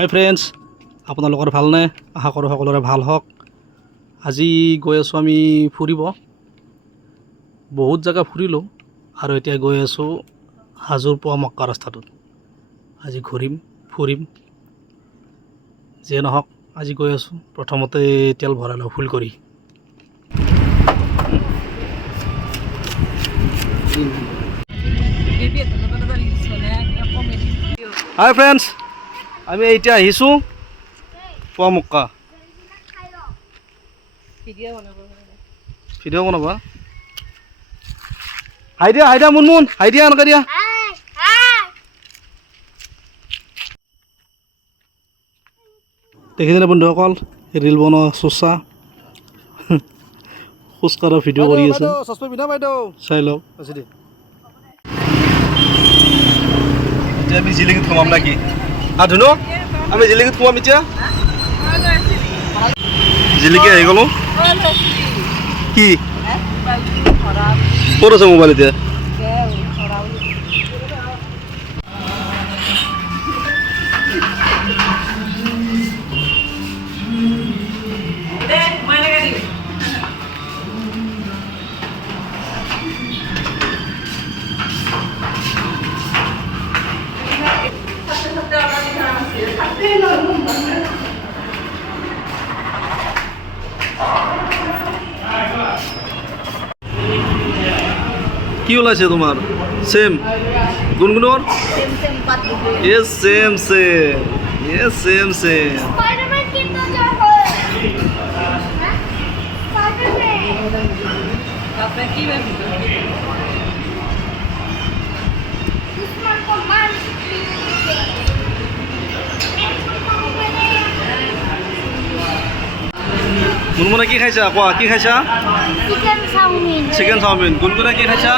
হাই friends, আপোনালোকৰ ভালনে? আশা কৰোঁ সকলোৰে ভাল হওক। আজি গৈ আছোঁ আমি ফুৰিব। বহুত জেগা ফুৰিলোঁ আৰু এতিয়া গৈ আছোঁ হাজোৰ পৰা মক্কা ৰাস্তাটোত। আজি ঘূৰিম ফুৰিম, যিয়ে নহওক আজি গৈ আছোঁ। প্ৰথমতে তেল ভৰাই লওঁ ফুল কৰি। হাই ফ্ৰেণ্ডছ, আমি এতিয়া আহিছোঁ পুৱা মক্কা। ভিডিঅ' বনাবা? হাই দিয়া মুনমুন, হাই দিয়া এনেকৈ দিয়া। দেখিছেনে বন্ধুসকল, ৰিল বনোৱা চৰ্চা খোজকাঢ়া ভিডিঅ' কৰি আছে। চাই লওক। এতিয়া আমি জিলিঙিত সোমাম নাকি? ধুনু, আমি জিলিঙিত সোমাম এতিয়া। জিলিকি আহি গ'লো। কি ক'ত আছে মোবাইল এতিয়া? কি ওলাইছে তোমাৰ? চেম গুণগুণৰ? ইয়েছ চেম চেম, ইয়েছ চেম চেম। মুনমুনে কি খাইছা? কোৱা কি খাইছা? Chicken chowmein. গুণগুণে কি খাইছা?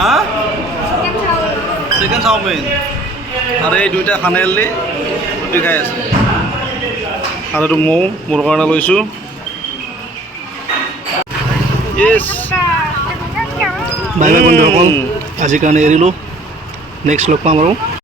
হা? Chicken chowmein. আৰু এই দুইটা খানেলি ৰুটি খাই আছে। আৰু এইটো মৌ মোৰ কাৰণে লৈছোঁ। ইয়েছ। বাই বাই বন্ধুসকল, আজিৰ কাৰণে এৰিলোঁ। নেক্সট লগ পাম আৰু।